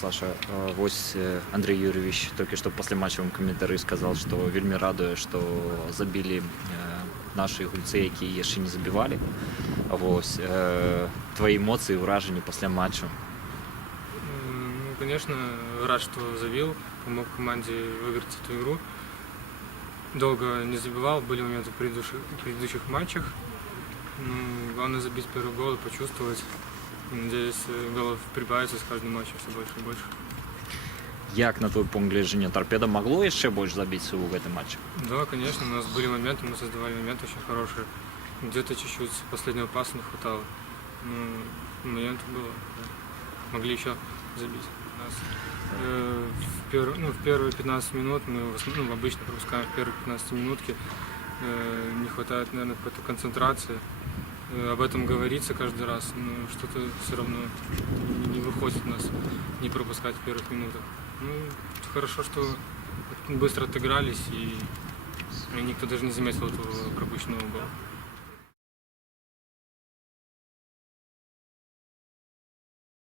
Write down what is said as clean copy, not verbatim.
Саша, вось Андрей Юрьевич только что после матчевым комментарый сказал, что вельмі радуе, что забили наши гульцы, якія яшчэ не забивали. Вось твои эмоции, ўражанні пасля матчу? Ну, конечно, рад, что забил, помог команде выиграть эту игру. Долго не забивал, были моменты в предыдущих матчах. Ну, главное забить первый гол и почувствовать. Надеюсь, голов прибавится с каждым матчем все больше и больше. Як, на твой пункт гледжання, Торпеда могло яшчэ больш забить всего в этом матче? Да, конечно, у нас были моменты, мы создавали моменты очень хорошие. Где-то чуть-чуть последнего паса не хватало. Ну, момент было, да. Могли еще забить. У нас, в первые 15 минут мы обычно пропускаем в первые 15 минутки. Не хватает, наверное, какой-то концентрации. Об этом говорится каждый раз, но что-то все равно не выходит у нас не пропускать в первых минутах. Ну, хорошо, что быстро отыгрались, и никто даже не заметил этого пропущенного гола.